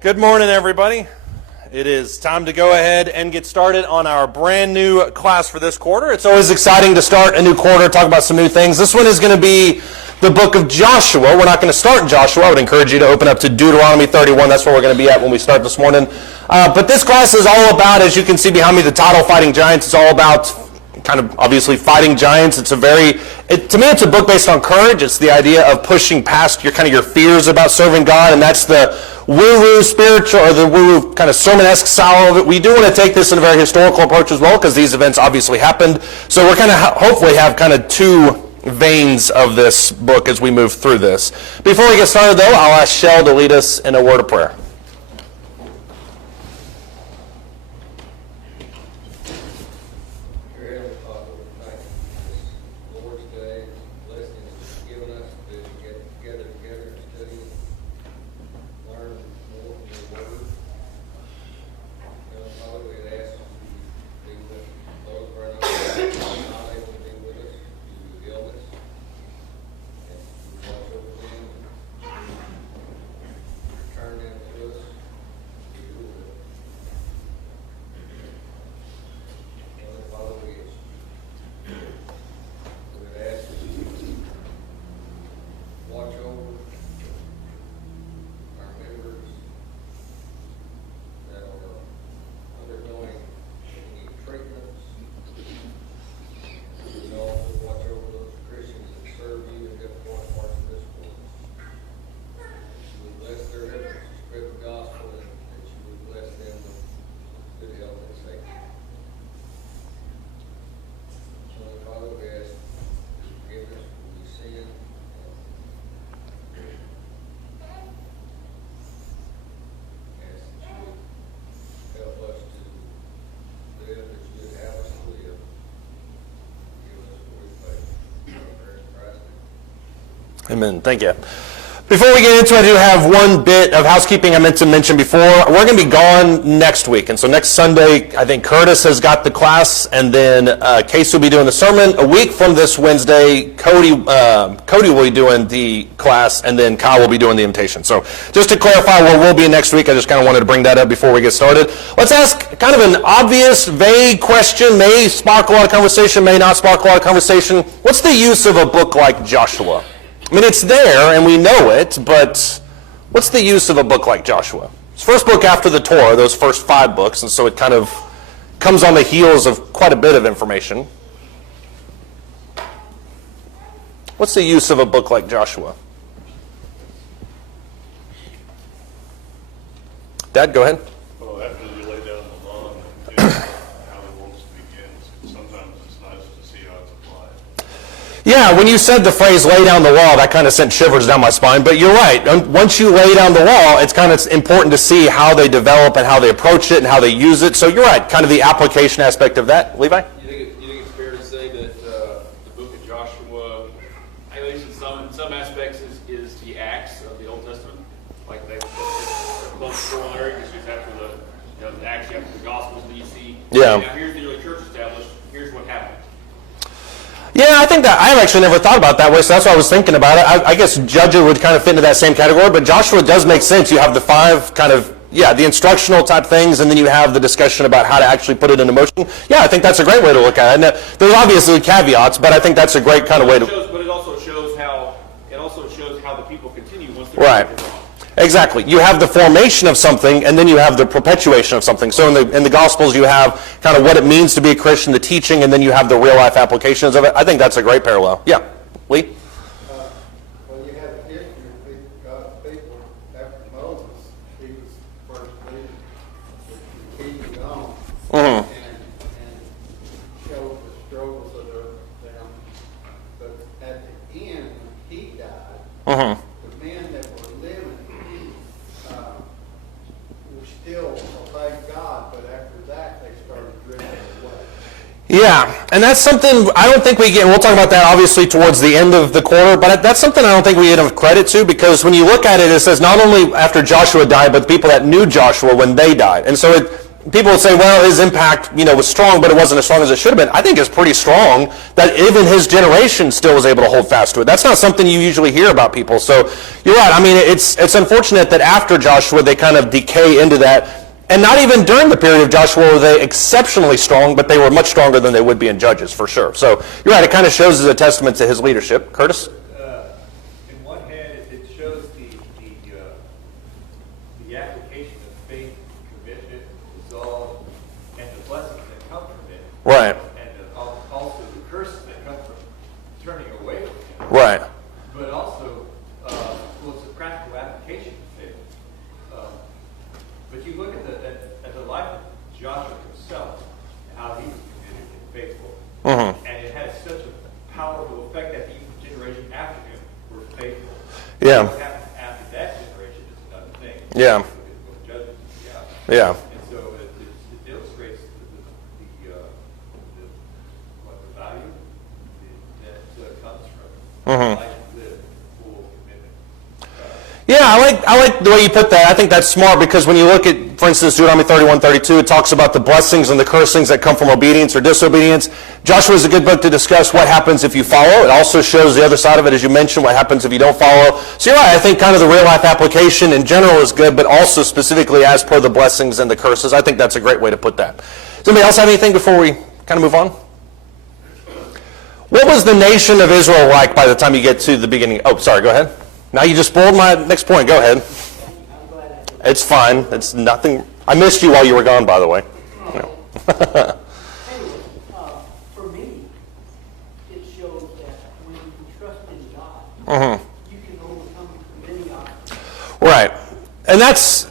Good morning, everybody. It is time to go ahead and get started on our brand new class for this quarter. It's always exciting to start a new quarter, talk about some new things. This one is going to be the book of Joshua. We're not going to start in Joshua. I would encourage you to open up to Deuteronomy 31. That's where we're going to be at when we start this morning. But this class is all about, as you can see behind me, the title, Fighting Giants. It's all about kind of obviously fighting giants. It's to me, it's a book based on courage. It's the idea of pushing past your fears about serving God, and that's the woo-woo spiritual, or the woo-woo kind of sermon-esque style of it. We do want to take this in a very historical approach as well, because these events obviously happened. So we're hopefully have kind of two veins of this book as we move through this. Before we get started, though, I'll ask Shell to lead us in a word of prayer. Amen. Thank you. Before we get into it, I do have one bit of housekeeping I meant to mention before. We're going to be gone next week. And so next Sunday, I think Curtis has got the class, and then Case will be doing the sermon. A week from this Wednesday, Cody will be doing the class, and then Kyle will be doing the invitation. So just to clarify where we'll be next week, I just kind of wanted to bring that up before we get started. Let's ask kind of an obvious, vague question, may spark a lot of conversation, may not spark a lot of conversation. What's the use of a book like Joshua? I mean, it's there, and we know it, but what's the use of a book like Joshua? It's the first book after the Torah, those first 5 books, and so it kind of comes on the heels of quite a bit of information. What's the use of a book like Joshua? Dad, go ahead. Well, after you lay down the law and how it wants to begin, sometimes it's nice to see how it's applied. Yeah, when you said the phrase lay down the law, that kind of sent shivers down my spine. But you're right. Once you lay down the law, it's kind of important to see how they develop and how they approach it and how they use it. So you're right, kind of the application aspect of that. Levi? You think it's fair to say that the book of Joshua, at least in some aspects, is the Acts of the Old Testament? Like they're close corollary, because it's after the Acts, you have the Gospels that you see. Yeah. Now here's the early church established. Here's what happened. Yeah, I think that I've actually never thought about it that way, so that's what I was thinking about it. I guess Judges would kind of fit into that same category, but Joshua does make sense. You have the 5 kind of, the instructional type things, and then you have the discussion about how to actually put it into motion. Yeah, I think that's a great way to look at it. And there's obviously caveats, but I think that's a great kind of way to... But it also shows how the people continue once they're... Right. Exactly. You have the formation of something, and then you have the perpetuation of something. So in the Gospels, you have kind of what it means to be a Christian, the teaching, and then you have the real-life applications of it. I think that's a great parallel. Yeah. Lee? Well, you have a history of God's people after Moses. He was first leader, which continued on, and showed the struggles of them. But at the end, when he died, the men that were living were still obeyed God, but after that they started drifting away. Yeah, and that's something I don't think we get, and we'll talk about that obviously towards the end of the quarter, but that's something I don't think we get enough credit to, because when you look at it, it says not only after Joshua died, but the people that knew Joshua when they died. And so people would say, well, his impact, was strong, but it wasn't as strong as it should have been. I think it's pretty strong that even his generation still was able to hold fast to it. That's not something you usually hear about people. So you're right. I mean, it's unfortunate that after Joshua, they kind of decay into that. And not even during the period of Joshua were they exceptionally strong, but they were much stronger than they would be in Judges, for sure. So you're right. It kind of shows as a testament to his leadership. Curtis? In one hand, it shows the application of faith, commitment, resolve, and the blessings that come from it. Right. And also the curses that come from turning away from him. Right. But also, well, it's a practical application of faith. But you look at the life of Joshua himself, and how he was committed and faithful. Mm-hmm. And it had such a powerful effect that the generation after him were faithful. Yeah. What happened after that generation is another thing. Yeah. Look at what Judges is about. Yeah. And so it illustrates what the value that comes from Mm-hmm. life lived full commitment. Yeah, I like the way you put that. I think that's smart because when you look at, for instance, Deuteronomy 31:32, it talks about the blessings and the cursings that come from obedience or disobedience. Joshua is a good book to discuss what happens if you follow. It also shows the other side of it, as you mentioned, what happens if you don't follow. So you're right. I think kind of the real life application in general is good, but also specifically as per the blessings and the curses. I think that's a great way to put that. Does anybody else have anything before we kind of move on? What was the nation of Israel like by the time you get to the beginning? Oh, sorry, go ahead. Now you just spoiled my next point. Go ahead. It's fine. It's nothing. I missed you while you were gone, by the way. No. Anyway, for me, it shows that when you trust in God, you can overcome many obstacles. Right. And that's, I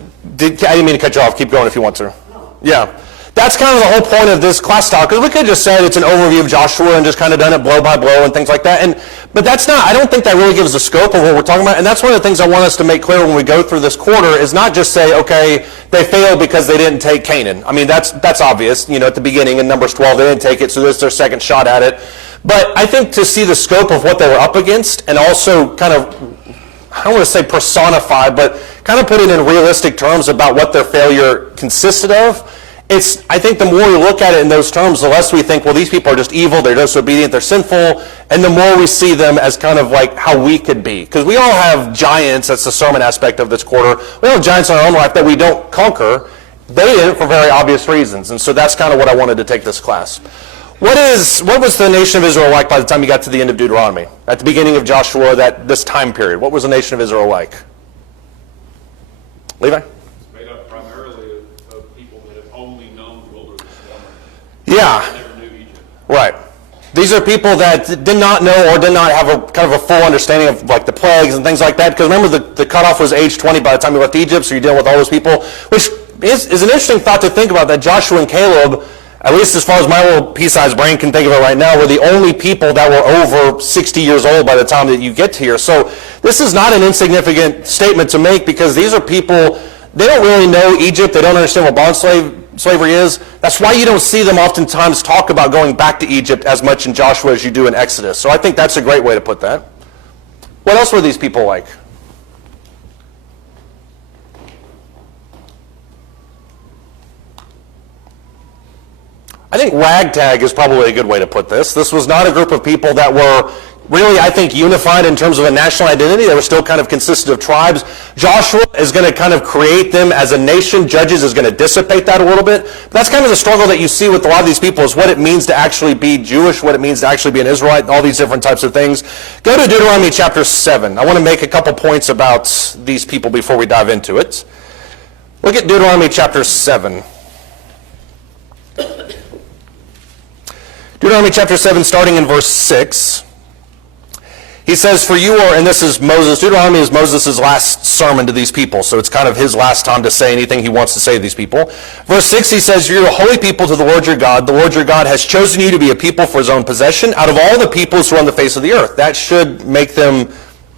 didn't mean to cut you off. Keep going if you want to. No. Yeah. That's kind of the whole point of this class talk, because we could have just said it's an overview of Joshua and just kind of done it blow by blow and things like that. But that's not, I don't think that really gives the scope of what we're talking about. And that's one of the things I want us to make clear when we go through this quarter is not just say, okay, they failed because they didn't take Canaan. I mean, that's obvious. At the beginning in Numbers 12, they didn't take it, so this is their second shot at it. But I think to see the scope of what they were up against and also kind of, I don't want to say personify, but kind of put it in realistic terms about what their failure consisted of. I think the more we look at it in those terms, the less we think, well, these people are just evil, they're disobedient, they're sinful, and the more we see them as kind of like how we could be. Because we all have giants, that's the sermon aspect of this quarter. We all have giants in our own life that we don't conquer. They didn't for very obvious reasons, and so that's kind of what I wanted to take this class. What was the nation of Israel like by the time you got to the end of Deuteronomy? At the beginning of Joshua, this time period, what was the nation of Israel like? Levi? Made up primarily of people that have only known the wilderness. Yeah. Never knew Egypt. Right. These are people that did not know or did not have a kind of a full understanding of like the plagues and things like that. Because remember, the cutoff was age 20 by the time you left Egypt, so you're dealing with all those people, which is an interesting thought to think about, that Joshua and Caleb, at least as far as my little pea-sized brain can think of it right now, were the only people that were over 60 years old by the time that you get here. So this is not an insignificant statement to make, because these are people, they don't really know Egypt, they don't understand what bond slavery is. That's why you don't see them oftentimes talk about going back to Egypt as much in Joshua as you do in Exodus. So I think that's a great way to put that. What else were these people like? I think ragtag is probably a good way to put this. This was not a group of people that were really, I think, unified in terms of a national identity. They were still kind of consisted of tribes. Joshua is going to kind of create them as a nation. Judges is going to dissipate that a little bit. But that's kind of the struggle that you see with a lot of these people, is what it means to actually be Jewish, what it means to actually be an Israelite, all these different types of things. Go to Deuteronomy chapter 7. I want to make a couple points about these people before we dive into it. Look at Deuteronomy chapter 7. Deuteronomy chapter 7, starting in verse 6. He says, for you are, and this is Moses, Deuteronomy is Moses' last sermon to these people, so it's kind of his last time to say anything he wants to say to these people. Verse 6, he says, you're a holy people to the Lord your God. The Lord your God has chosen you to be a people for his own possession out of all the peoples who are on the face of the earth. That should make them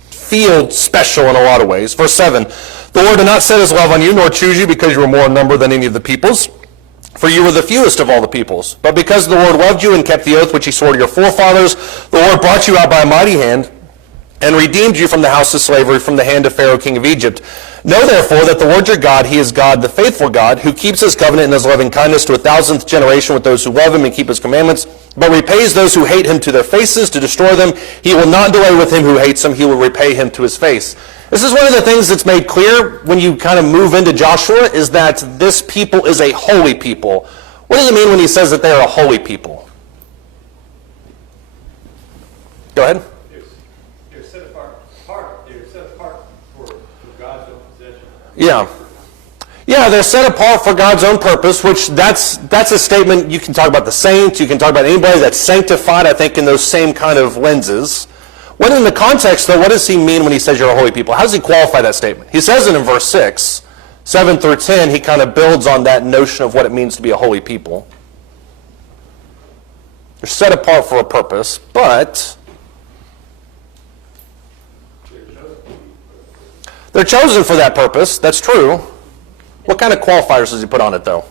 feel special in a lot of ways. Verse 7, the Lord did not set his love on you, nor choose you because you were more in number than any of the peoples. For you were the fewest of all the peoples. But because the Lord loved you and kept the oath which he swore to your forefathers, the Lord brought you out by a mighty hand and redeemed you from the house of slavery, from the hand of Pharaoh king of Egypt. Know therefore that the Lord your God, he is God, the faithful God, who keeps his covenant and his loving kindness to 1,000th generation with those who love him and keep his commandments, but repays those who hate him to their faces to destroy them. He will not delay with him who hates him. He will repay him to his face. This is one of the things that's made clear when you kind of move into Joshua, is that this people is a holy people. What does it mean when he says that they are a holy people? Go ahead. They're set apart. They're set apart for God's own possession. Yeah. Yeah, they're set apart for God's own purpose, which that's a statement. You can talk about the saints, you can talk about anybody that's sanctified, I think, in those same kind of lenses. What in the context, though, what does he mean when he says you're a holy people? How does he qualify that statement? He says it in verse 6, 7 through 10, he kind of builds on that notion of what it means to be a holy people. They're set apart for a purpose, but they're chosen for that purpose. That's true. What kind of qualifiers does he put on it, though?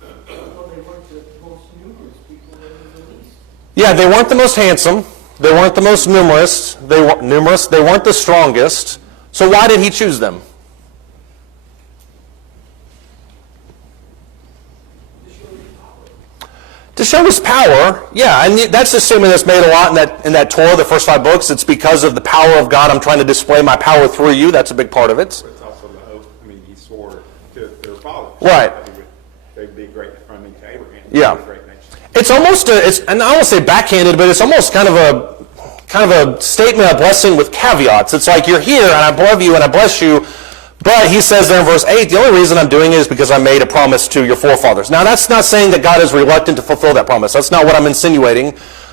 Well, they weren't the most numerous people, they were the least. Yeah, they weren't the most handsome. They weren't the most numerous. They weren't the strongest. So why did he choose them? To show his power, yeah, and that's the statement that's made a lot in that Torah, the first 5 books. It's because of the power of God. I'm trying to display my power through you. That's a big part of it. It's also the oath. I mean, he swore to their father. Right. They'd be great. I mean, to Abraham. Yeah. They'd be a great nation. It's almost and I won't say backhanded, but it's almost kind of a statement of blessing with caveats. It's like, you're here and I love you and I bless you, but he says there in verse 8, the only reason I'm doing it is because I made a promise to your forefathers. Now, that's not saying that God is reluctant to fulfill that promise. That's not what I'm insinuating.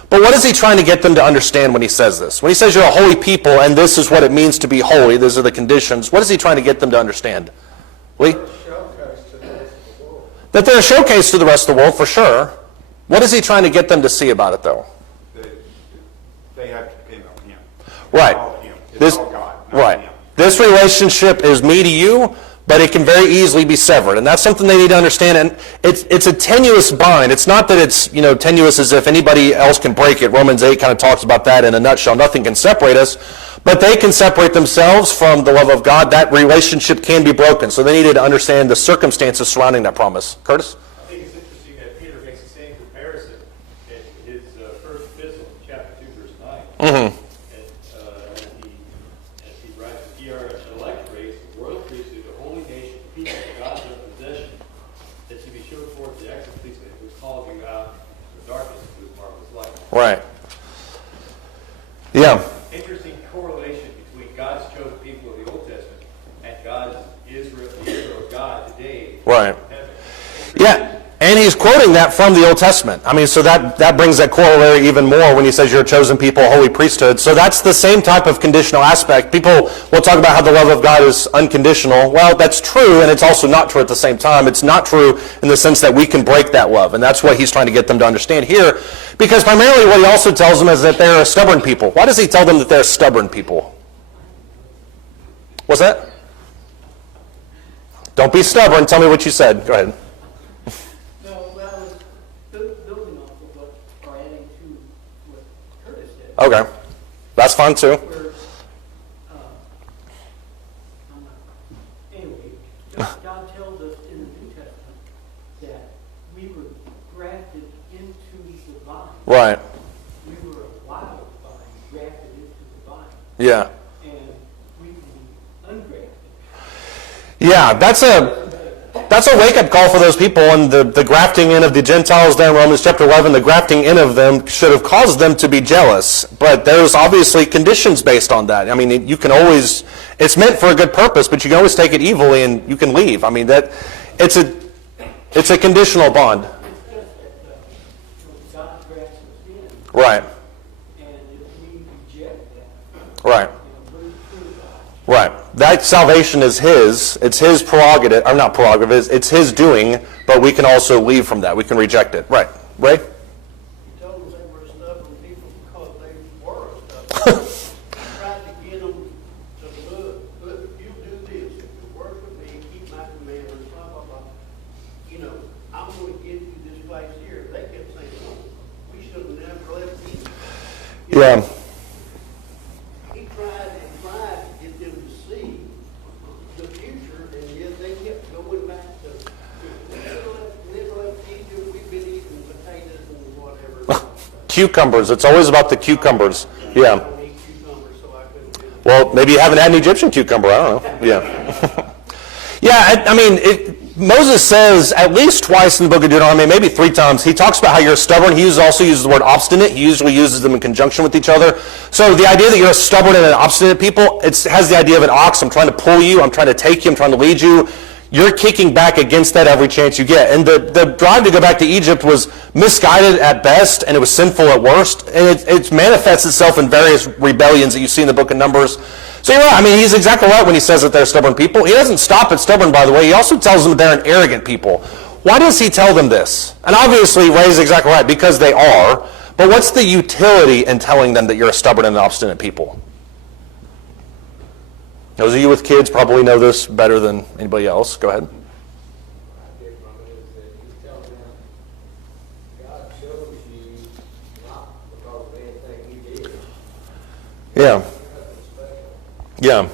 But what is he trying to get them to understand when he says this? When he says you're a holy people and this is what it means to be holy, these are the conditions, what is he trying to get them to understand? Lee? That they're a showcase to the rest of the world, for sure. What is he trying to get them to see about it, though? They have to depend on him. Right. It's all him. It's all God, not right. him. This relationship is me to you, but it can very easily be severed. And that's something they need to understand. And it's a tenuous bind. It's not that it's, tenuous as if anybody else can break it. Romans 8 kind of talks about that in a nutshell. Nothing can separate us. But they can separate themselves from the love of God. That relationship can be broken. So they needed to understand the circumstances surrounding that promise. Curtis? I think it's interesting that Peter makes the same comparison in his first epistle, chapter 2, verse 9. Mm-hmm. As he writes, "Ye are an elect race, a royal priesthood, a holy nation, a people of God's own possession, that ye be shown forth the excellencies who called you out of the darkness into his marvelous light." Right. Yeah. Interesting correlation between God's chosen people of the Old Testament and God's Israel, the Israel of God today. Right. Yeah, and he's quoting that from the Old Testament. I mean, so that brings that corollary even more when he says you're a chosen people, a holy priesthood. So that's the same type of conditional aspect. People will talk about how the love of God is unconditional. Well, that's true, and it's also not true at the same time. It's not true in the sense that we can break that love, and that's what he's trying to get them to understand here. Because primarily what he also tells them is that they're a stubborn people. Why does he tell them that they're stubborn people? What's that? Don't be stubborn. Tell me what you said. Go ahead. No, well, I was building off of what, or adding to what Curtis said. Okay. That's fine too. Where, anyway, God tells us in the New Testament that we were grafted into the vine. Right. We were a wild vine grafted into the vine. Yeah. And we can be ungrafted. Yeah, that's a wake-up call for those people, and the grafting in of the Gentiles there in Romans chapter 11, the grafting in of them should have caused them to be jealous. But there's obviously conditions based on that. I mean, you can always, it's meant for a good purpose, but you can always take it evilly and you can leave. I mean, it's a conditional bond. It's just that God grafts us in. Right, And if we reject that, right. we're through God. Right. That salvation is his. It's his prerogative. Or not prerogative. It's his doing, but we can also leave from that. We can reject it. Right. Ray? He told them they were stubborn people because they were stubborn. He tried to get them to look, if you do this, if you work with me, keep my commandments, blah, blah, blah. I'm going to give you this place here. They kept saying, no, we should have never left Egypt. Yeah. cucumbers. It's always about the cucumbers. Yeah. I don't eat cucumbers, so I couldn't do it. Well, maybe you haven't had an Egyptian cucumber. I don't know. Yeah. Yeah, I mean, Moses says at least twice in the book of Deuteronomy, maybe 3 times, he talks about how you're stubborn. He also uses the word obstinate. He usually uses them in conjunction with each other. So the idea that you're a stubborn and an obstinate people, it has the idea of an ox. I'm trying to pull you. I'm trying to take you. I'm trying to lead you. You're kicking back against that every chance you get. And the drive to go back to Egypt was misguided at best, and it was sinful at worst. And it manifests itself in various rebellions that you see in the book of Numbers. So you're right. I mean, he's exactly right when he says that they're stubborn people. He doesn't stop at stubborn, by the way. He also tells them they're an arrogant people. Why does he tell them this? And obviously, Ray's exactly right, because they are. But what's the utility in telling them that you're a stubborn and obstinate people? Those of you with kids probably know this better than anybody else. Go ahead. Yeah. Yeah.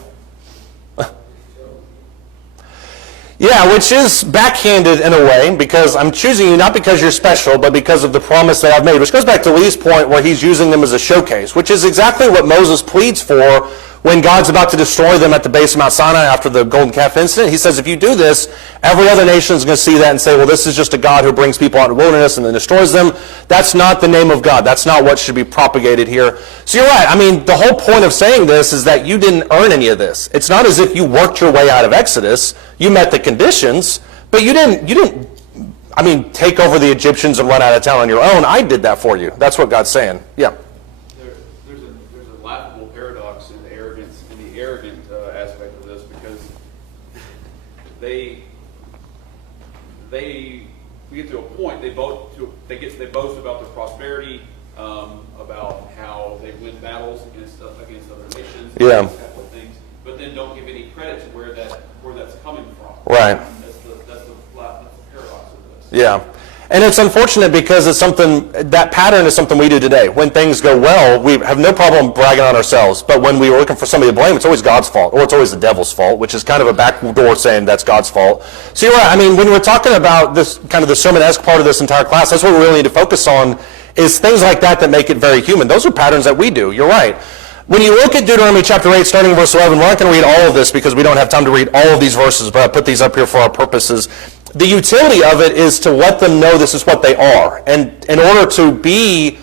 Yeah, which is backhanded in a way, because I'm choosing you not because you're special, but because of the promise that I've made, which goes back to Lee's point where he's using them as a showcase, which is exactly what Moses pleads for when God's about to destroy them at the base of Mount Sinai after the golden calf incident. He says, if you do this, every other nation is going to see that and say, well, this is just a God who brings people out of the wilderness and then destroys them. That's not the name of God. That's not what should be propagated here. So you're right. I mean, the whole point of saying this is that you didn't earn any of this. It's not as if you worked your way out of Exodus. You met the conditions, but you didn't, I mean, take over the Egyptians and run out of town on your own. I did that for you. That's what God's saying. Yeah. There's a laughable paradox in the arrogant aspect of this, because we get to a point they boast about their prosperity, about how they win battles against other nations, Yeah. these type of things, but then don't give any credit to where that's coming from. Right. That's the paradox of this. Yeah. And it's unfortunate because it's something, that pattern is something we do today. When things go well, we have no problem bragging on ourselves. But when we were looking for somebody to blame, it's always God's fault, or it's always the devil's fault, which is kind of a backdoor saying that's God's fault. So you're right. I mean, when we're talking about this kind of the sermon-esque part of this entire class, that's what we really need to focus on, is things like that make it very human. Those are patterns that we do. You're right. When you look at Deuteronomy chapter 8, starting in verse 11, we're not going to read all of this because we don't have time to read all of these verses, but I put these up here for our purposes. The utility of it is to let them know this is what they are. And in order to be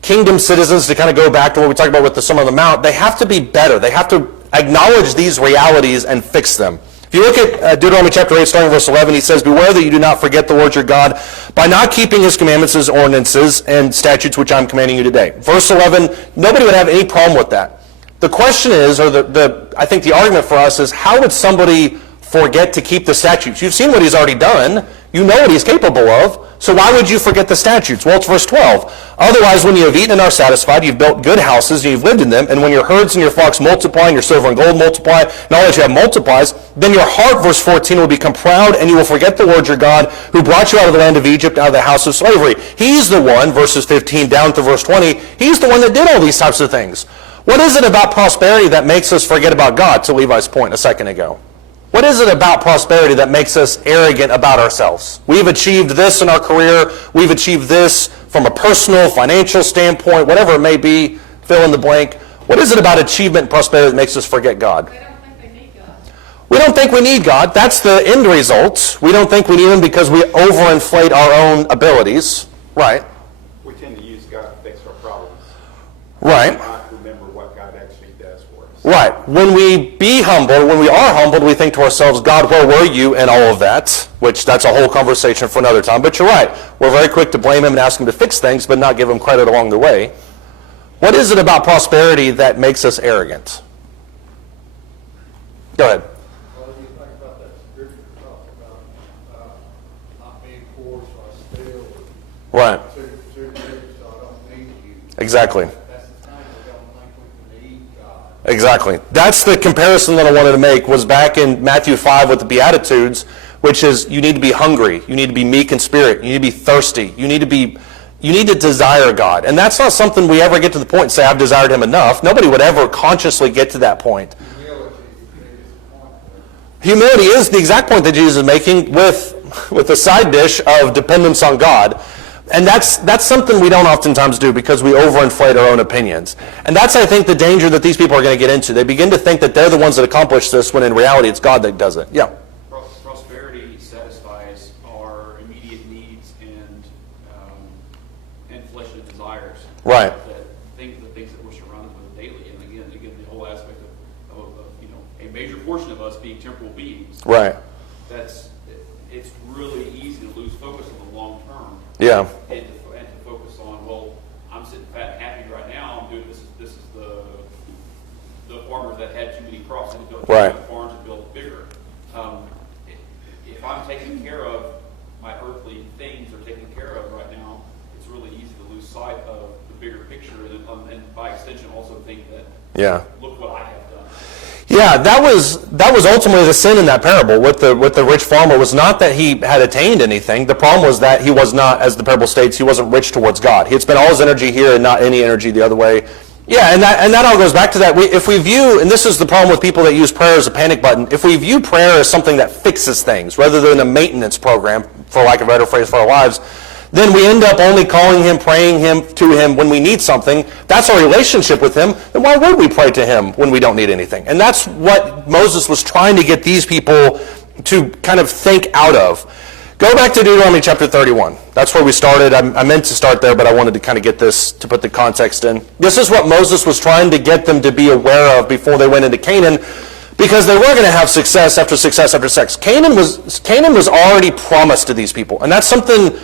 kingdom citizens, to kind of go back to what we talked about with the Sermon on the Mount, they have to be better. They have to acknowledge these realities and fix them. If you look at Deuteronomy chapter 8, starting in verse 11, he says, beware that you do not forget the Lord your God by not keeping his commandments, his ordinances, and statutes which I'm commanding you today. Verse 11, nobody would have any problem with that. The question is, or I think the argument for us is, how would somebody forget to keep the statutes? You've seen what he's already done. You know what he's capable of. So why would you forget the statutes? Well, it's verse 12. Otherwise, when you have eaten and are satisfied, you've built good houses, and you've lived in them, and when your herds and your flocks multiply, and your silver and gold multiply, and all that you have multiplies, then your heart, verse 14, will become proud, and you will forget the Lord your God, who brought you out of the land of Egypt, out of the house of slavery. He's the one, verses 15 down to verse 20, he's the one that did all these types of things. What is it about prosperity that makes us forget about God, to Levi's point a second ago? What is it about prosperity that makes us arrogant about ourselves? We've achieved this in our career. We've achieved this from a personal, financial standpoint, whatever it may be, fill in the blank. What is it about achievement and prosperity that makes us forget God? They don't think they need God. We don't think we need God. That's the end result. We don't think we need him because we overinflate our own abilities. Right. We tend to use God to fix our problems. Right. Not remember what God actually does for us. Right. When we are humbled, we think to ourselves, God, where were you in all of that? Which, that's a whole conversation for another time. But you're right. We're very quick to blame him and ask him to fix things, but not give him credit along the way. What is it about prosperity that makes us arrogant? Go ahead. Well, you think about that scripture talking about not being poor, so I steal. Right. Too rich, so I don't need you. Exactly. That's the thing, we don't think we can need God. Exactly. That's the comparison that I wanted to make, was back in Matthew 5 with the Beatitudes, which is you need to be hungry, you need to be meek in spirit, you need to be thirsty, you need to desire God. And that's not something we ever get to the point and say, I've desired him enough. Nobody would ever consciously get to that point. Humility is the exact point that Jesus is making with a side dish of dependence on God. And that's something we don't oftentimes do because we overinflate our own opinions. And that's, I think, the danger that these people are going to get into. They begin to think that they're the ones that accomplish this when in reality it's God that does it. Yeah. Prosperity satisfies our immediate needs and fleshly desires. Right. The things that we're surrounded with daily. And again, the whole aspect of a major portion of us being temporal beings. Right. It's really easy to lose focus on the long term. Yeah. And to focus on, well, I'm sitting fat and happy right now. I'm doing this is the farmers that had too many crops and built Right. farms and built bigger. If I'm taking care of my earthly things are taken care of right now, it's really easy to lose sight of the bigger picture and by extension also think that Yeah. look what I have done. Yeah, that was ultimately the sin in that parable with the rich farmer was not that he had attained anything. The problem was that he was not, as the parable states, he wasn't rich towards God. He had spent all his energy here and not any energy the other way. Yeah, and that all goes back to that. If we view, and this is the problem with people that use prayer as a panic button, if we view prayer as something that fixes things rather than a maintenance program, for lack of a better phrase, for our lives, then we end up only calling him, praying to him when we need something. That's our relationship with him. Then why would we pray to him when we don't need anything? And that's what Moses was trying to get these people to kind of think out of. Go back to Deuteronomy chapter 31. That's where we started. I meant to start there, but I wanted to kind of get this, to put the context in. This is what Moses was trying to get them to be aware of before they went into Canaan, because they were going to have success after success after success. Canaan was already promised to these people, and that's something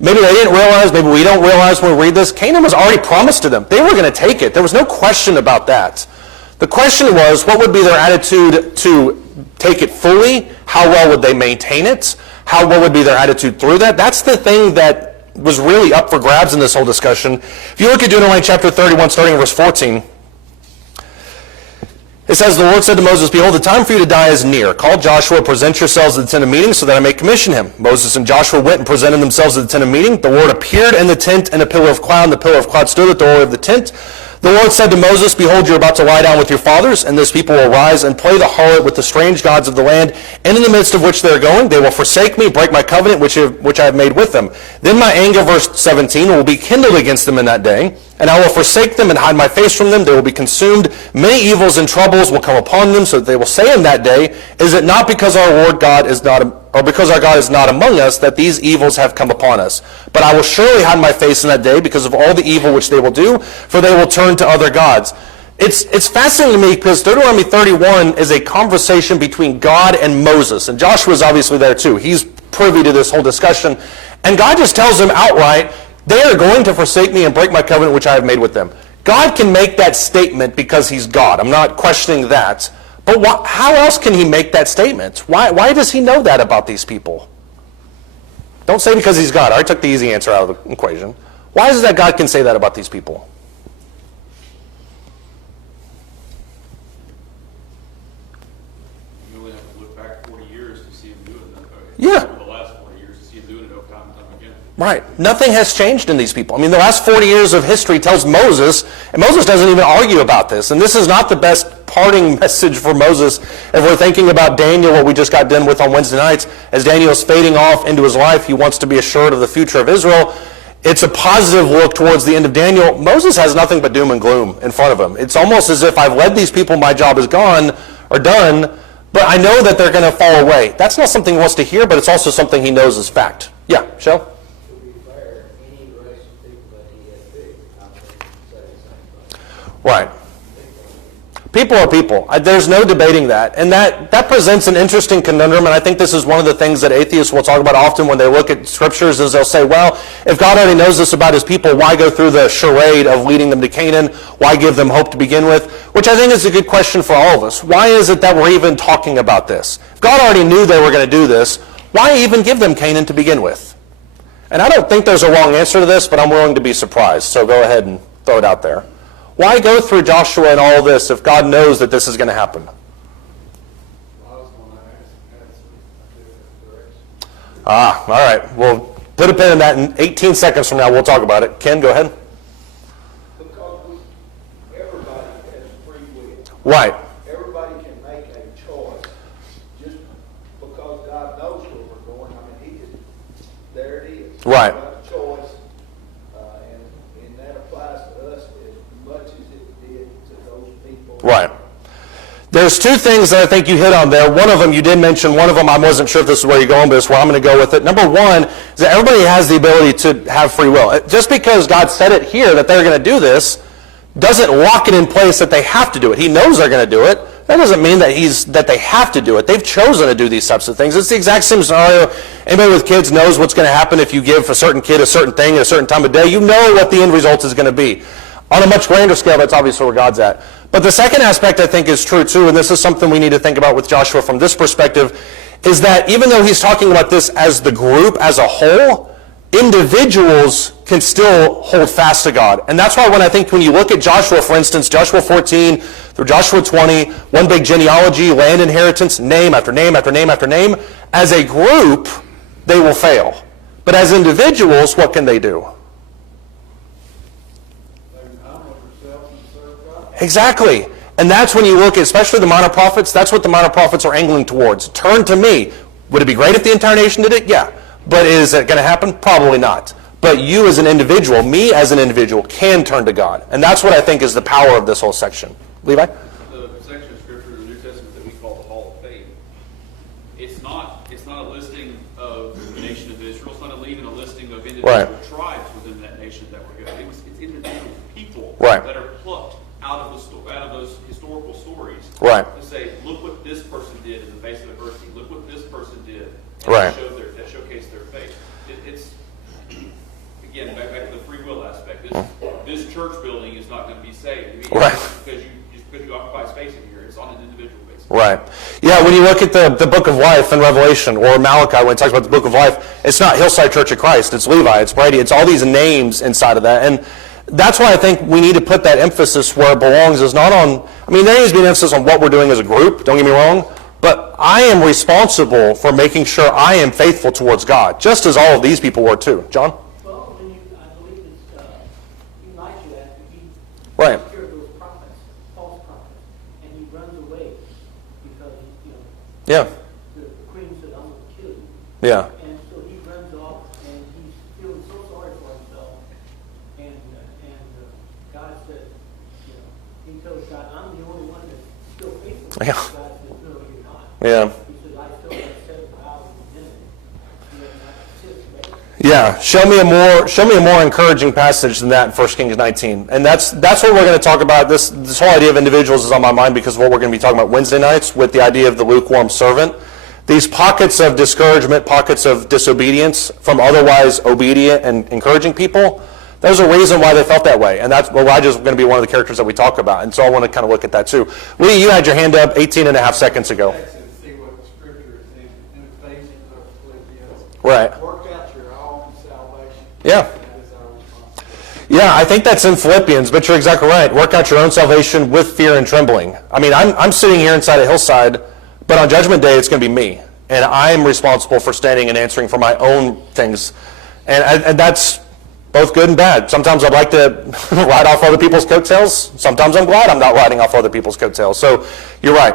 maybe they didn't realize, maybe we don't realize when we read this. Canaan was already promised to them. They were going to take it. There was no question about that. The question was, what would be their attitude to take it fully? How well would they maintain it? What would be their attitude through that? That's the thing that was really up for grabs in this whole discussion. If you look at Deuteronomy chapter 31, starting in verse 14, it says, the Lord said to Moses, behold, the time for you to die is near. Call Joshua, present yourselves at the tent of meeting so that I may commission him. Moses and Joshua went and presented themselves at the tent of meeting. The Lord appeared in the tent in a pillar of cloud, and the pillar of cloud stood at the door of the tent. The Lord said to Moses, behold, you're about to lie down with your fathers, and this people will rise and play the harlot with the strange gods of the land, and in the midst of which they are going, they will forsake me, break my covenant which I have made with them. Then my anger, verse 17, will be kindled against them in that day, and I will forsake them and hide my face from them. They will be consumed. Many evils and troubles will come upon them, so that they will say in that day, is it not because our Lord God is not, or because our God is not among us, that these evils have come upon us? But I will surely hide my face in that day because of all the evil which they will do, for they will turn to other gods. It's fascinating to me because Deuteronomy 31 is a conversation between God and Moses, and Joshua is obviously there too. He's privy to this whole discussion, and God just tells them outright, they are going to forsake me and break my covenant which I have made with them. God can make that statement because he's God. I'm not questioning that. But how else can he make that statement? Why does he know that about these people? Don't say because he's God. I took the easy answer out of the equation. Why is it that God can say that about these people? You only have to look back 40 years to see him do it. Yeah. Over the last 40 years to see him doing it time and time again. Right. Nothing has changed in these people. I mean, the last 40 years of history tells Moses, and Moses doesn't even argue about this, and this is not the best parting message for Moses if we're thinking about Daniel, what we just got done with on Wednesday nights. As Daniel's fading off into his life, he wants to be assured of the future of Israel. It's a positive look towards the end of Daniel. Moses has nothing but doom and gloom in front of him. It's almost as if I've led these people, my job is gone or done, but I know that they're going to fall away. That's not something he wants to hear, but it's also something he knows is fact. Yeah, Shell? To be fair, any race of people that he had picked, I think, say the same thing. Right. People are people. There's no debating that. And that presents an interesting conundrum, and I think this is one of the things that atheists will talk about often when they look at scriptures, is they'll say, well, if God already knows this about his people, why go through the charade of leading them to Canaan? Why give them hope to begin with? Which I think is a good question for all of us. Why is it that we're even talking about this? If God already knew they were going to do this, why even give them Canaan to begin with? And I don't think there's a wrong answer to this, but I'm willing to be surprised. So go ahead and throw it out there. Why go through Joshua and all this if God knows that this is going to happen? I was going to ask a different direction. All right. We'll put a pin in that. In 18 seconds from now, we'll talk about it. Ken, go ahead. Because everybody has free will. Right. Everybody can make a choice just because God knows where we're going. I mean, there it is. Right. We've got a choice there's two things that I think you hit on there. One of them you did mention. One of them I wasn't sure if this is where you're going, but it's where I'm going to go with it. Number one is that everybody has the ability to have free will. Just because God said it here that they're going to do this doesn't lock it in place that they have to do it. He knows they're going to do it. That doesn't mean that they have to do it. They've chosen to do these types of things. It's the exact same scenario. Anybody with kids knows what's going to happen if you give a certain kid a certain thing at a certain time of day. You know what the end result is going to be. On a much grander scale, that's obviously where God's at. But the second aspect I think is true too, and this is something we need to think about with Joshua from this perspective, is that even though he's talking about this as the group as a whole, individuals can still hold fast to God. And that's why when you look at Joshua, for instance, Joshua 14 through Joshua 20, one big genealogy, land inheritance, name after name after name after name, as a group, they will fail. But as individuals, what can they do? Exactly. And that's when you look at, especially the minor prophets, that's what the minor prophets are angling towards. Turn to me. Would it be great if the entire nation did it? Yeah. But is it going to happen? Probably not. But you as an individual, me as an individual, can turn to God. And that's what I think is the power of this whole section. Levi? The section of Scripture in the New Testament that we call the Hall of Faith, it's not a listing of the nation of Israel. It's not even a listing of individual tribes within that nation that were good. It's individual people that are plucked out of those historical stories to say, look what this person did in the face of adversity. Look what this person did. And that showcased their faith. It's again back to the free will aspect. This church building is not going to be saved because you occupy space in here. It's on an individual basis. Right. Yeah. When you look at the Book of Life in Revelation or Malachi, when it talks about the Book of Life, it's not Hillside Church of Christ. It's Levi. It's Brady. It's all these names inside of that. And that's why I think we need to put that emphasis where it belongs. Is not on. I mean, there needs to be an emphasis on what we're doing as a group. Don't get me wrong. But I am responsible for making sure I am faithful towards God, just as all of these people were too. John? Well, I believe it's Elijah after he cured those prophets, false prophets, and he runs away because the queen said, "I'm going to kill you." Yeah. And so he runs off, and he's feeling so sorry for himself. And God said, he tells God, "I'm the only one that's still faithful." Yeah. God says, "No, you're not." Yeah. He says, "I still have 7,000 enemies. You have not participated." Yeah. Show me a more encouraging passage than that in 1 Kings 19. And that's what we're going to talk about. This whole idea of individuals is on my mind because of what we're going to be talking about Wednesday nights with the idea of the lukewarm servant. These pockets of discouragement, pockets of disobedience from otherwise obedient and encouraging people, there's a reason why they felt that way. And that's Elijah's going to be one of the characters that we talk about. And so I want to kind of look at that too. Lee, you had your hand up 18 and a half seconds ago. See what Scripture is in Ephesians or Philippians. Right. Work out your own salvation. Yeah. That is our responsibility. Yeah, I think that's in Philippians, but you're exactly right. Work out your own salvation with fear and trembling. I mean, I'm sitting here inside a Hillside, but on Judgment Day, it's going to be me. And I'm responsible for standing and answering for my own things. And that's both good and bad. Sometimes I'd like to ride off other people's coattails. Sometimes I'm glad I'm not riding off other people's coattails. So you're right.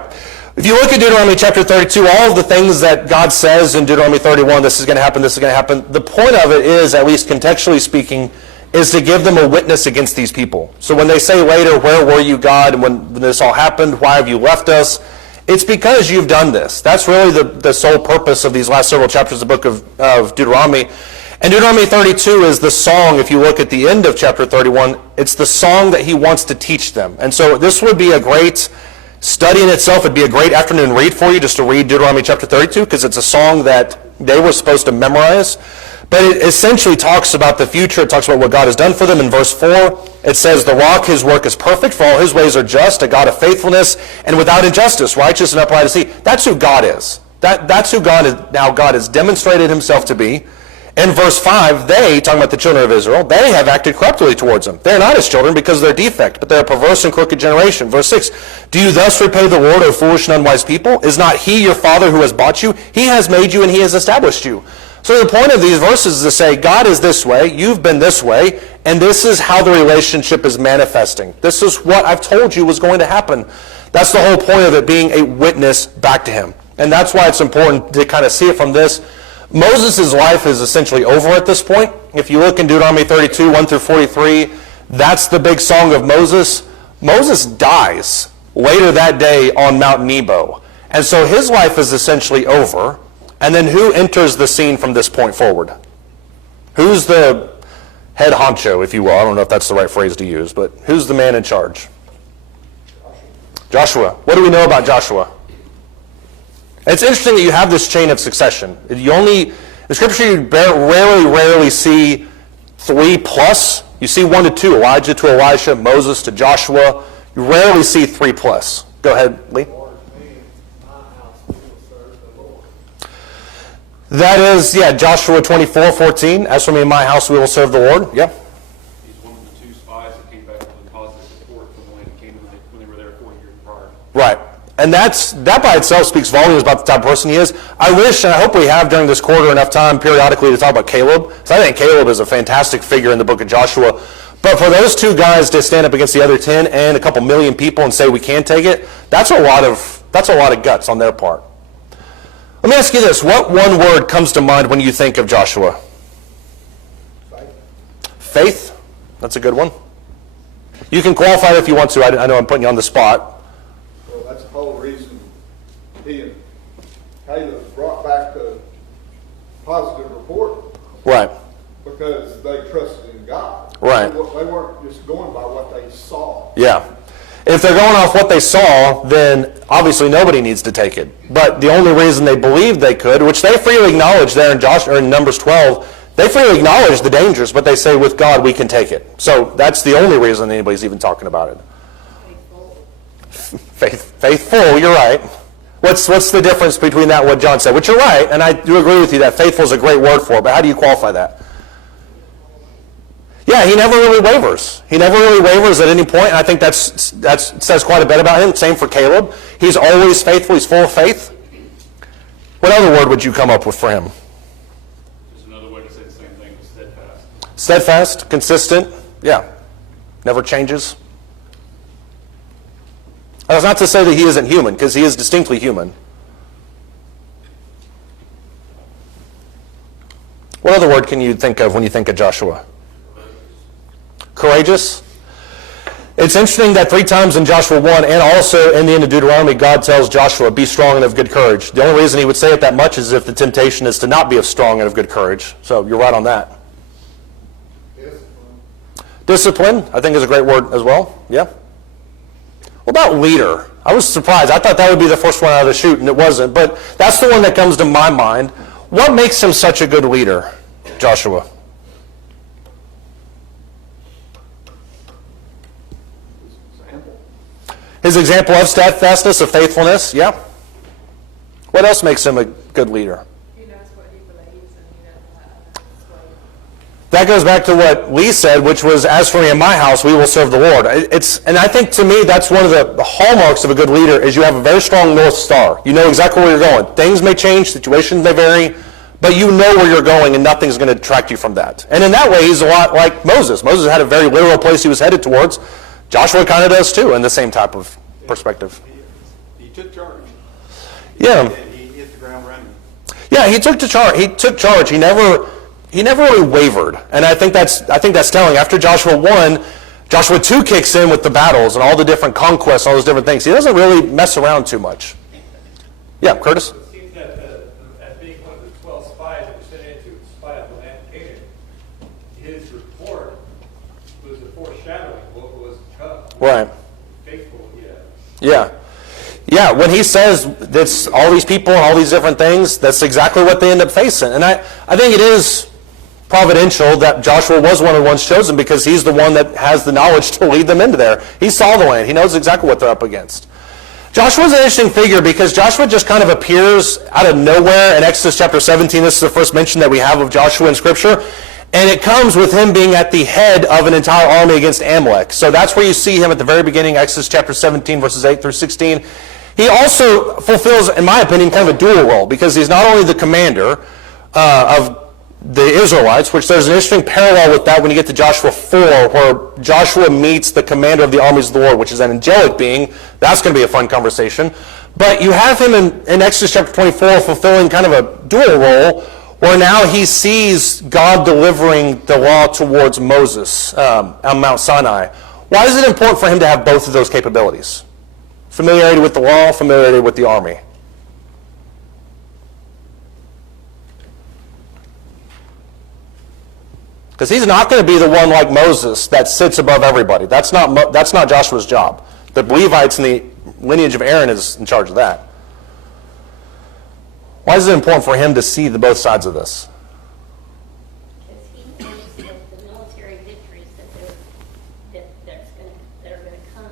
If you look at Deuteronomy chapter 32, all of the things that God says in Deuteronomy 31, this is going to happen, this is going to happen, the point of it is, at least contextually speaking, is to give them a witness against these people. So when they say later, where were you, God, and when this all happened, why have you left us? It's because you've done this. That's really the sole purpose of these last several chapters of the book of Deuteronomy. And Deuteronomy 32 is the song, if you look at the end of chapter 31, it's the song that he wants to teach them. And so this would be a great study in itself. It'd be a great afternoon read for you just to read Deuteronomy chapter 32 because it's a song that they were supposed to memorize. But it essentially talks about the future. It talks about what God has done for them. In verse 4, it says, "The rock, his work is perfect, for all his ways are just, a God of faithfulness, and without injustice, righteous and upright as he." That's who God is. That's who God is. Now God has demonstrated himself to be. In verse 5, they, talking about the children of Israel, they have acted corruptly towards him. They're not his children because of their defect, but they're a perverse and crooked generation. Verse 6, "Do you thus repay the Lord, O foolish and unwise people? Is not he your father who has bought you? He has made you and he has established you." So the point of these verses is to say, God is this way, you've been this way, and this is how the relationship is manifesting. This is what I've told you was going to happen. That's the whole point of it, being a witness back to him. And that's why it's important to kind of see it from this. Moses' life is essentially over at this point. If you look in Deuteronomy 32, 1 through 43, that's the big song of Moses. Moses dies later that day on Mount Nebo. And so his life is essentially over. And then who enters the scene from this point forward? Who's the head honcho, if you will? I don't know if that's the right phrase to use, but who's the man in charge? Joshua. What do we know about Joshua? It's interesting that you have this chain of succession. In Scripture, you rarely see 3 plus. You see 1 to 2, Elijah to Elisha, Moses to Joshua. You rarely see 3 plus. Go ahead, Lee. That is, Joshua 24:14. As for me and my house, we will serve the Lord. Yeah. He's one of the 2 spies that came back with a positive report from the land that came when they were there 4 years prior. Right. And that by itself speaks volumes about the type of person he is. I wish, and I hope we have during this quarter enough time periodically to talk about Caleb. So I think Caleb is a fantastic figure in the book of Joshua. But for those 2 guys to stand up against the other 10 and a couple million people and say we can take it, that's a lot of guts on their part. Let me ask you this. What one word comes to mind when you think of Joshua? Faith? That's a good one. You can qualify it if you want to. I know I'm putting you on the spot. Well, that's the whole reason he and Caleb brought back the positive report, Right. because they trusted in God. Right. They weren't just going by what they saw. Yeah. If they're going off what they saw, then obviously nobody needs to take it. But the only reason they believed they could, which they freely acknowledge there in Numbers 12, they freely acknowledge the dangers, but they say with God we can take it. So that's the only reason anybody's even talking about it. Faithful, you're right. What's the difference between that and what John said? Which you're right, and I do agree with you that faithful is a great word for it, but how do you qualify that? Yeah, he never really wavers. He never really wavers at any point, and I think that says quite a bit about him. Same for Caleb. He's always faithful. He's full of faith. What other word would you come up with for him? Just another way to say the same thing, steadfast. Steadfast, consistent, yeah. Never changes. That's not to say that he isn't human, because he is distinctly human. What other word can you think of when you think of Joshua? Courageous. It's interesting that 3 times in Joshua 1 and also in the end of Deuteronomy, God tells Joshua, be strong and of good courage. The only reason he would say it that much is if the temptation is to not be of strong and of good courage. So you're right on that. Discipline, I think, is a great word as well. Yeah. What about leader? I was surprised. I thought that would be the first one out of the chute, and it wasn't. But that's the one that comes to my mind. What makes him such a good leader, Joshua? His example of steadfastness, of faithfulness, yeah. What else makes him a good leader? He knows what he believes and he doesn't let others sway. That goes back to what Lee said, which was, as for me and my house, we will serve the Lord. And I think to me, that's one of the hallmarks of a good leader is you have a very strong North Star. You know exactly where you're going. Things may change, situations may vary, but you know where you're going and nothing's going to detract you from that. And in that way, he's a lot like Moses. Moses had a very literal place he was headed towards. Joshua kind of does too, in the same type of perspective. He took charge. Yeah. He hit the ground running. Yeah, he took charge. He never really wavered. And I think that's telling. After Joshua 1, Joshua 2 kicks in with the battles and all the different conquests, all those different things. He doesn't really mess around too much. Yeah, Curtis? It seems that as being one of the 12 spies that were sent in to spy out the land of Canaan, his report was a foreshadowing of what was to come. Right. Faithful, Yeah. Yeah, when he says that's all these people and all these different things, that's exactly what they end up facing. And I think it is providential that Joshua was one of the ones chosen because he's the one that has the knowledge to lead them into there. He saw the land. He knows exactly what they're up against. Joshua's an interesting figure because Joshua just kind of appears out of nowhere in Exodus chapter 17. This is the first mention that we have of Joshua in Scripture. And it comes with him being at the head of an entire army against Amalek. So that's where you see him at the very beginning, Exodus chapter 17, verses 8 through 16. He also fulfills, in my opinion, kind of a dual role because he's not only the commander of the Israelites, which there's an interesting parallel with that when you get to Joshua 4, where Joshua meets the commander of the armies of the Lord, which is an angelic being. That's going to be a fun conversation. But you have him in Exodus chapter 24 fulfilling kind of a dual role, where now he sees God delivering the law towards Moses on Mount Sinai. Why is it important for him to have both of those capabilities? Familiarity with the law, familiarity with the army. Because he's not going to be the one like Moses that sits above everybody. That's not Joshua's job. The Levites and the lineage of Aaron is in charge of that. Why is it important for him to see both sides of this? Because he knows that the military victories that are going to come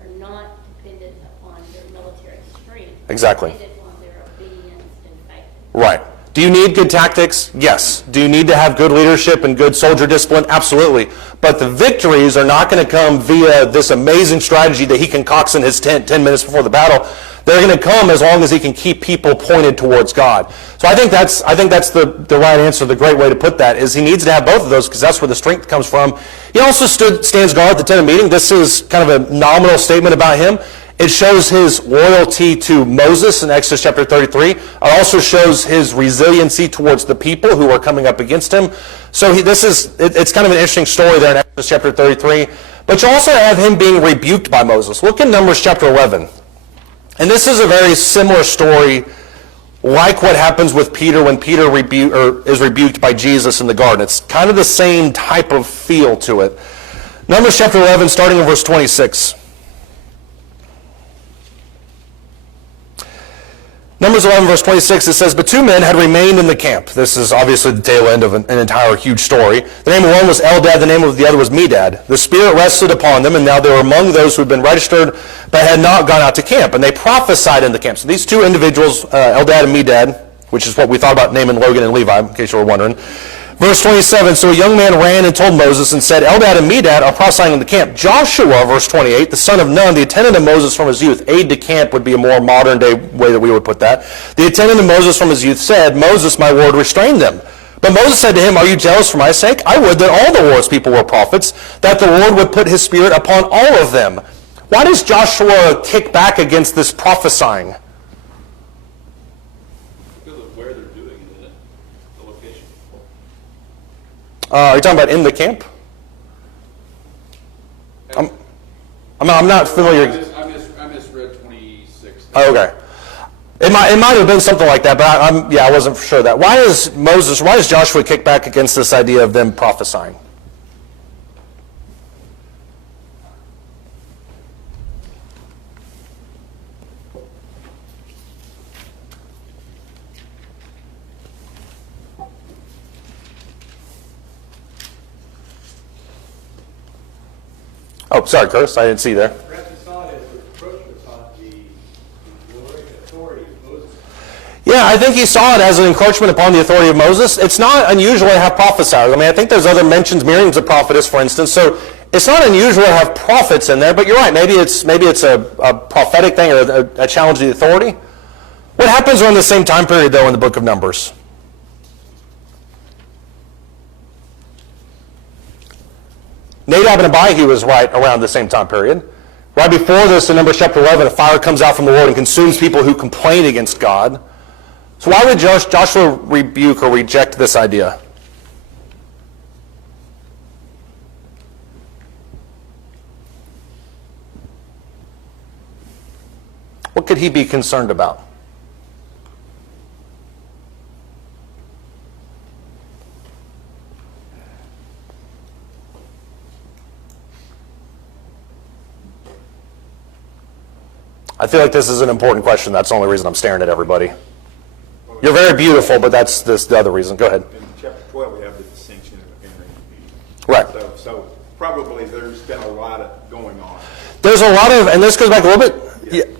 are not dependent upon their military strength. Exactly. Dependent on their obedience and faith. Right. Do you need good tactics? Yes. Do you need to have good leadership and good soldier discipline? Absolutely. But the victories are not going to come via this amazing strategy that he concocts in his tent 10 minutes before the battle. They're going to come as long as he can keep people pointed towards God. So I think that's the right answer. The great way to put that is he needs to have both of those because that's where the strength comes from. He also stands guard at the tent of meeting. This is kind of a nominal statement about him. It shows his loyalty to Moses in Exodus chapter 33. It also shows his resiliency towards the people who are coming up against him. So it's kind of an interesting story there in Exodus chapter 33. But you also have him being rebuked by Moses. Look in Numbers chapter 11. And this is a very similar story like what happens with Peter when Peter is rebuked by Jesus in the garden. It's kind of the same type of feel to it. Numbers chapter 11, starting in verse 26. Numbers 11, verse 26, it says, "But 2 men had remained in the camp." This is obviously the tail end of an entire huge story. The name of one was Eldad, the name of the other was Medad. The Spirit rested upon them, and now they were among those who had been registered but had not gone out to camp. And they prophesied in the camp. So these two individuals, Eldad and Medad, which is what we thought about naming Logan and Levi, in case you were wondering. Verse 27, "So a young man ran and told Moses and said, Eldad and Medad are prophesying in the camp. Joshua," verse 28, "the son of Nun, the attendant of Moses from his youth," aide de camp would be a more modern day way that we would put that. "The attendant of Moses from his youth said, Moses, my Lord, restrain them. But Moses said to him, Are you jealous for my sake? I would that all the Lord's people were prophets, that the Lord would put his Spirit upon all of them." Why does Joshua kick back against this prophesying? Because of where they're doing it, the location. Are you talking about in the camp? I'm not familiar. I misread 26. Oh, okay. It might have been something like that, but I wasn't sure of that. Why does Joshua kick back against this idea of them prophesying? Oh, sorry, Curtis, I didn't see there. Perhaps he saw it as an encroachment upon the glory and authority of Moses. Yeah, I think he saw it as an encroachment upon the authority of Moses. It's not unusual to have prophesiers. I mean, I think there's other mentions, Miriam's a prophetess, for instance, so it's not unusual to have prophets in there, but you're right, maybe it's a prophetic thing or a challenge to the authority. What happens around the same time period, though, in the book of Numbers? Nadab and Abihu was right around the same time period. Right before this, in Numbers chapter 11, a fire comes out from the Lord and consumes people who complain against God. So why would Joshua rebuke or reject this idea? What could he be concerned about? I feel like this is an important question. That's the only reason I'm staring at everybody. You're very beautiful, but that's the other reason. Go ahead. In chapter 12, we have the distinction of Aaron and Peter. Right. So probably there's been a lot going on. There's a lot of, and this goes back a little bit,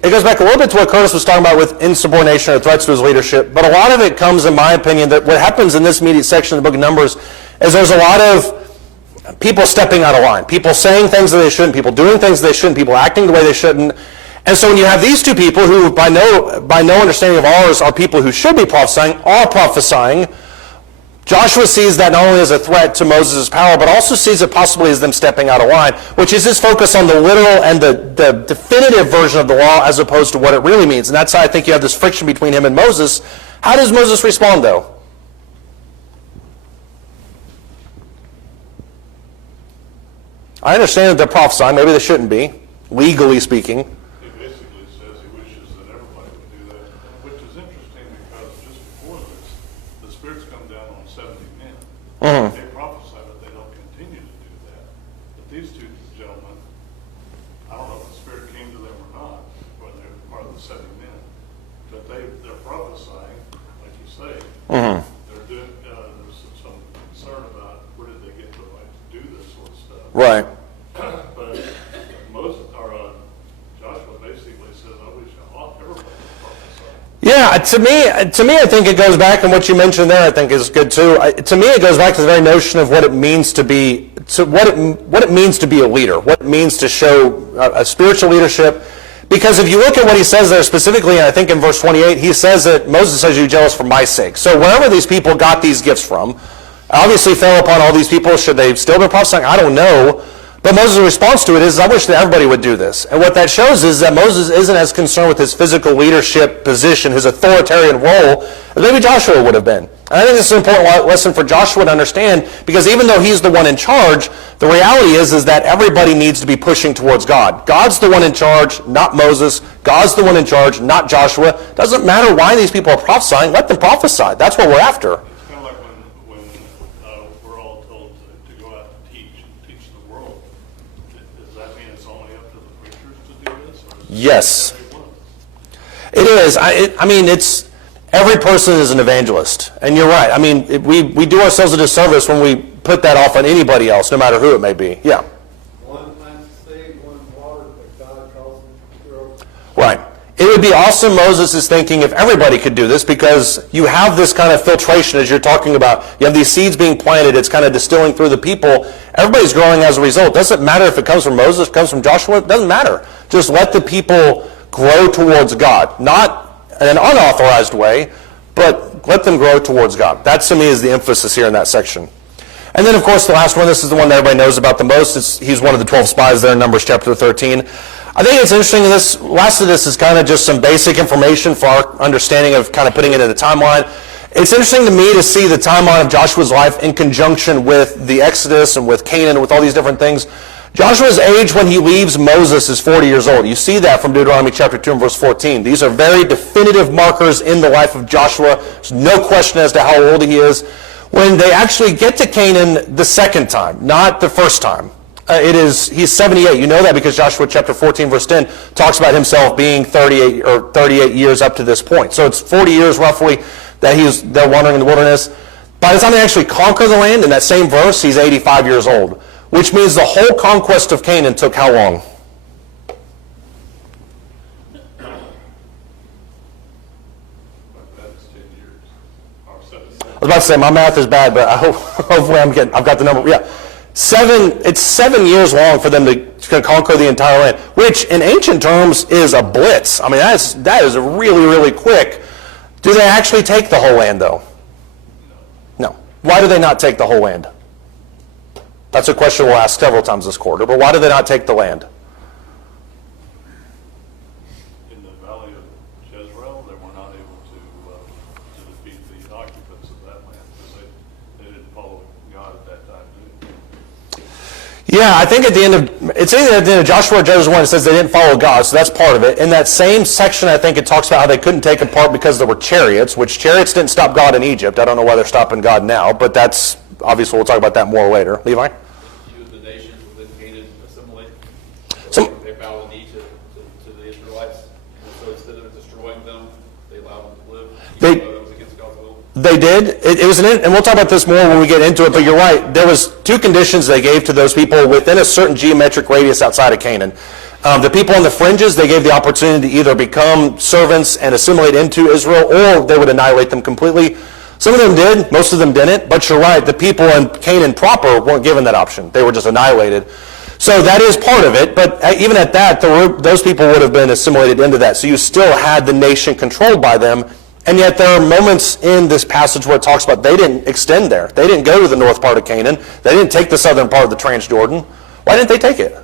it goes back a little bit to what Curtis was talking about with insubordination or threats to his leadership, but a lot of it comes, in my opinion, that what happens in this immediate section of the book of Numbers is there's a lot of people stepping out of line, people saying things that they shouldn't, people doing things that they shouldn't, people acting the way they shouldn't. And so when you have these two people who, by no understanding of ours, are people who should be prophesying, are prophesying, Joshua sees that not only as a threat to Moses' power, but also sees it possibly as them stepping out of line, which is his focus on the literal and the definitive version of the law as opposed to what it really means. And that's how I think you have this friction between him and Moses. How does Moses respond, though? I understand that they're prophesying. Maybe they shouldn't be, legally speaking. He basically just before this, the Spirit's come down on 70 men. Mhm. They prophesy, but they don't continue to do that. But these two gentlemen, I don't know if the Spirit came to them or not, or they're part of the 70 men, but they're prophesying, like you say. Mhm. They're doing, there's some concern about where did they get the right to do this sort of stuff. Right. But Moses, or Joshua basically says, I wish everybody prophesy. Yeah, to me, I think it goes back, and what you mentioned there, I think is good too. To me, it goes back to the very notion of what it means to be, what it means to be a leader, what it means to show a spiritual leadership. Because if you look at what he says there specifically, and I think in verse 28, he says that Moses says, "You jealous for my sake." So wherever these people got these gifts from, obviously fell upon all these people. Should they still be prophesying? I don't know. But Moses' response to it is, I wish that everybody would do this. And what that shows is that Moses isn't as concerned with his physical leadership position, his authoritarian role, as maybe Joshua would have been. And I think this is an important lesson for Joshua to understand, because even though he's the one in charge, the reality is that everybody needs to be pushing towards God. God's the one in charge, not Moses. God's the one in charge, not Joshua. Doesn't matter why these people are prophesying. Let them prophesy. That's what we're after. It's kind of like when we're all told to go out and teach the world. Does that mean it's only up to the preachers to do this? Or is Yes. every one of us? It is. I mean, it's every person is an evangelist, and you're right. I mean, we do ourselves a disservice when we put that off on anybody else, no matter who it may be. Yeah. One plants the seed, one waters, but God calls them to grow. Right. It would be awesome, Moses is thinking, if everybody could do this, because you have this kind of filtration as you're talking about. You have these seeds being planted. It's kind of distilling through the people. Everybody's growing as a result. It doesn't matter if it comes from Moses, comes from Joshua. It doesn't matter. Just let the people grow towards God. Not in an unauthorized way, but let them grow towards God. That, to me, is the emphasis here in that section. And then, of course, the last one, this is the one that everybody knows about the most. He's one of the 12 spies there in Numbers chapter 13. I think it's interesting, this last of this is kind of just some basic information for our understanding of kind of putting it in the timeline. It's interesting to me to see the timeline of Joshua's life in conjunction with the Exodus and with Canaan and with all these different things. Joshua's age when he leaves Moses is 40 years old. You see that from Deuteronomy chapter 2 and verse 14. These are very definitive markers in the life of Joshua. There's no question as to how old he is. When they actually get to Canaan the second time, not the first time, he's 78. You know that because Joshua chapter 14 verse 10 talks about himself being 38 years up to this point. So it's 40 years roughly that they're wandering in the wilderness. By the time they actually conquer the land, in that same verse, he's 85 years old, which means the whole conquest of Canaan took how long? That's 10 years, or 7. I was about to say my math is bad, but hopefully I've got the number. Yeah, it's 7 years long for them to conquer the entire land, which in ancient terms is a blitz. I mean, that is really, really quick. Do they actually take the whole land, though? No. Why do they not take the whole land? That's a question we'll ask several times this quarter, but why do they not take the land? In the valley of Jezreel, they were not able to defeat the occupants of that land because they didn't follow God at that time, did they? Yeah, I think it's either at the end of Joshua or Judges 1, it says they didn't follow God, so that's part of it. In that same section, I think it talks about how they couldn't take apart because there were chariots, which chariots didn't stop God in Egypt. I don't know why they're stopping God now, but that's, obviously we'll talk about that more later. Levi? The nations within Canaan assimilate. So- They bow the knee to the Israelites. And so instead of destroying them, they allowed them to live. They- Even though it was against God's will. They did. It was and we'll talk about this more when we get into it, but you're right. There was two conditions they gave to those people within a certain geometric radius outside of Canaan. The people on the fringes, they gave the opportunity to either become servants and assimilate into Israel, or they would annihilate them completely. Some of them did, most of them didn't, but you're right. The people in Canaan proper weren't given that option. They were just annihilated. So that is part of it, but even at that, those people would have been assimilated into that. So you still had the nation controlled by them. And yet there are moments in this passage where it talks about they didn't extend there. They didn't go to the north part of Canaan. They didn't take the southern part of the Transjordan. Why didn't they take it?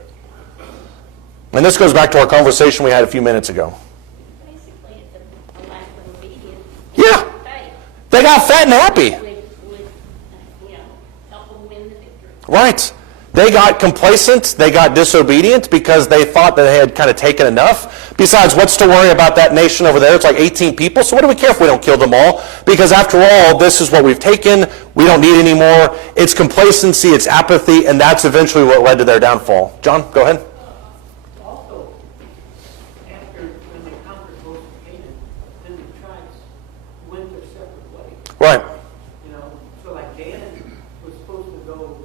And this goes back to our conversation we had a few minutes ago. Basically, it's a lack of obedience. Yeah. Faith They got fat and happy. would help them win the victory. Right. They got complacent, they got disobedient because they thought that they had kind of taken enough. Besides, what's to worry about that nation over there? It's like 18 people, so what do we care if we don't kill them all? Because after all, this is what we've taken, we don't need any more. It's complacency, it's apathy, and that's eventually what led to their downfall. John, go ahead. Also, after when they conquered most of Canaan, then the tribes went their separate ways. Right. You know, so like Dan was supposed to go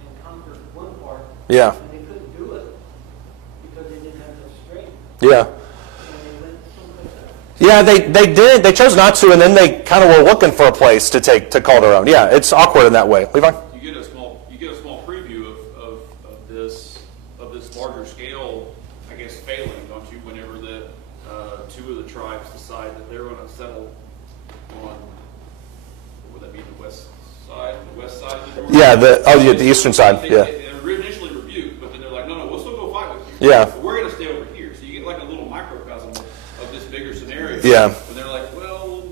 and conquer one part, Yeah. and they couldn't do it because they didn't have enough strength, Yeah. and they went someplace else. Yeah, they did. They chose not to, and then they kind of were looking for a place to call their own. Yeah, it's awkward in that way. Levi? You get a small preview of this larger scale, I guess, failing, don't you? Whenever the two of the tribes decide that they're going to settle on, what would that be, the west side of the Jordan? Yeah, the eastern side. Yeah. They were initially rebuked, but then they're like, no, we'll still go fight with you. Yeah. But we're going to stay over here. So you get like a little microcosm of this bigger scenario. Yeah. And they're like, well,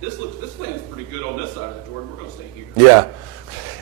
this land's pretty good on this side of the Jordan. We're going to stay here. Yeah.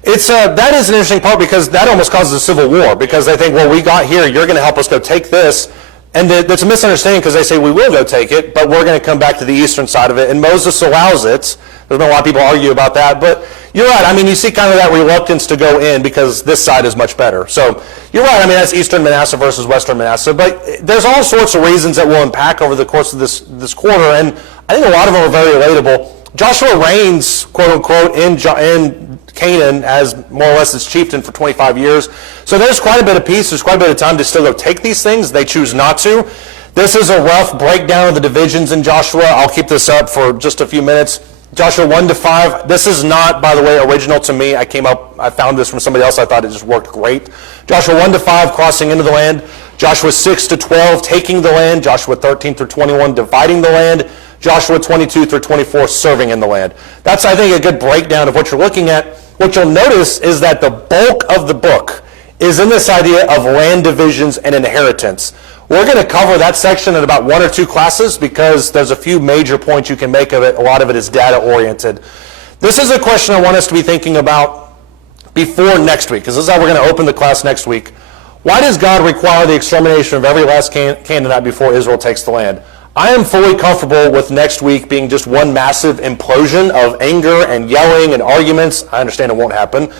It's that is an interesting part because that almost causes a civil war because they think, well, we got here, you're going to help us go take this. And that's a misunderstanding because they say we will go take it, but we're going to come back to the eastern side of it. And Moses allows it. There's been a lot of people argue about that, but you're right. I mean, you see kind of that reluctance to go in because this side is much better. So you're right. I mean, that's Eastern Manasseh versus Western Manasseh, but there's all sorts of reasons that will impact over the course of this quarter, and I think a lot of them are very relatable. Joshua reigns, quote unquote, in Canaan as more or less its chieftain for 25 years. So there's quite a bit of peace. There's quite a bit of time to still go take these things. They choose not to. This is a rough breakdown of the divisions in Joshua. I'll keep this up for just a few minutes. Joshua 1-5. This is not, by the way, original to me. I found this from somebody else. I thought it just worked great. Joshua 1-5, crossing into the land. Joshua 6-12, taking the land. Joshua 13-21, dividing the land. Joshua 22-24, serving in the land. That's, I think, a good breakdown of what you're looking at. What you'll notice is that the bulk of the book is in this idea of land divisions and inheritance. We're going to cover that section in about 1 or 2 classes because there's a few major points you can make of it. A lot of it is data-oriented. This is a question I want us to be thinking about before next week, because this is how we're going to open the class next week. Why does God require the extermination of every last Canaanite before Israel takes the land? I am fully comfortable with next week being just one massive implosion of anger and yelling and arguments. I understand it won't happen.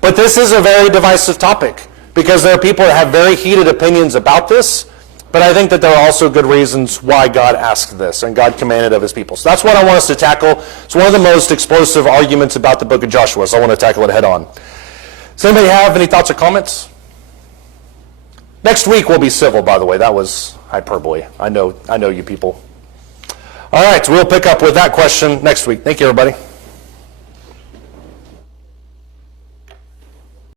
But this is a very divisive topic because there are people that have very heated opinions about this. But I think that there are also good reasons why God asked this and God commanded of his people. So that's what I want us to tackle. It's one of the most explosive arguments about the book of Joshua, so I want to tackle it head on. Does anybody have any thoughts or comments? Next week will be civil, by the way. That was hyperbole. I know you people. All right, so we'll pick up with that question next week. Thank you, everybody.